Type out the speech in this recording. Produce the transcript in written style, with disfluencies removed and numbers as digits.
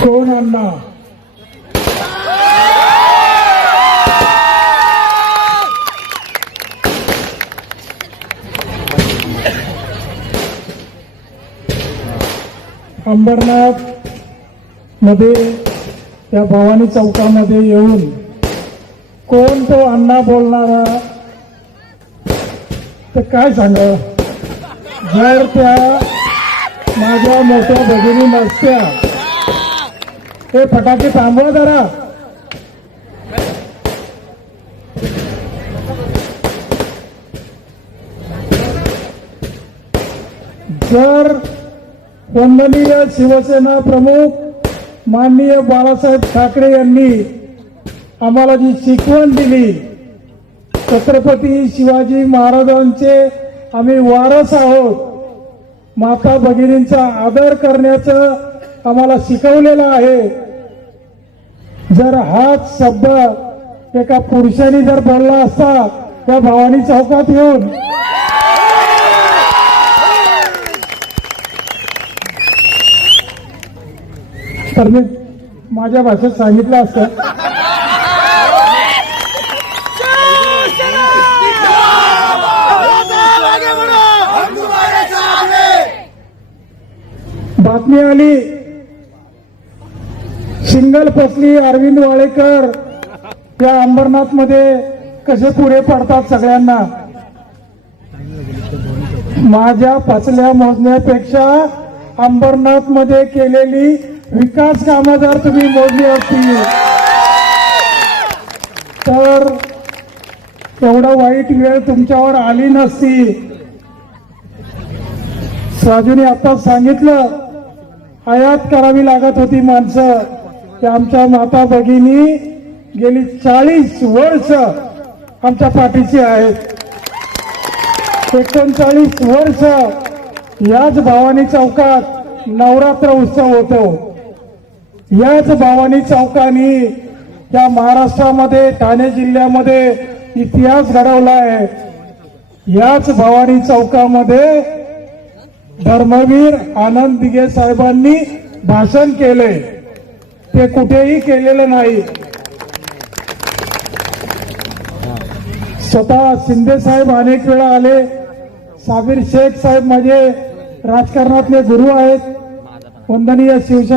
कोण अण्णा? अंबरनाथ मध्ये त्या भवानी चौकामध्ये येऊन कोण तो अण्णा बोलणारा तर काय सांग, जर त्या माझ्या मोठ्या भगिनी नसत्या, हे फटाके थांबवा जरा. जर वंदनीय शिवसेना प्रमुख माननीय बाळासाहेब ठाकरे यांनी आम्हाला जी शिकवण दिली, छत्रपती शिवाजी महाराजांचे आम्ही वारस आहोत, माता भगिनींचा आदर करण्याचं आम्हाला शिकवलेलं आहे. जर हाच शब्द एका पुरुषाने जर बोलला असता त्या भवानी चौकात येऊन, तर मी माझ्या भाषेत सांगितलं असतं. बातमी आली, शिंगल फसली, अरविंद वाळेकर या अंबरनाथ मध्ये कसे पुढे पडतात सगळ्यांना. माझ्या पचल्या मोजण्यापेक्षा अंबरनाथ मध्ये केलेली विकास कामं जर तुम्ही मोजली असतील तर एवढा वाईट वेळ तुमच्यावर आली नसती. साजूने आताच सांगितलं, आयात करावी लागत होती माणसं, की आमच्या माता भगिनी गेली 40 वर्ष आमच्या पाठीशी आहेत. 39 वर्ष याच भवानी चौकात नवरात्र उत्सव होतो. याच भवानी चौकानी या महाराष्ट्रामध्ये ठाणे जिल्ह्यामध्ये इतिहास घडवला आहे. याच भवानी चौकामध्ये धर्मवीर आनंद दिघे साहेबांनी भाषण केले, ते कुठेही केलेलं नाही. स्वतः शिंदे साहेब अनेक वेळा आले. साबिर शेख साहेब माझे राजकारणातले गुरु आहेत. वंदनीय शिवसेना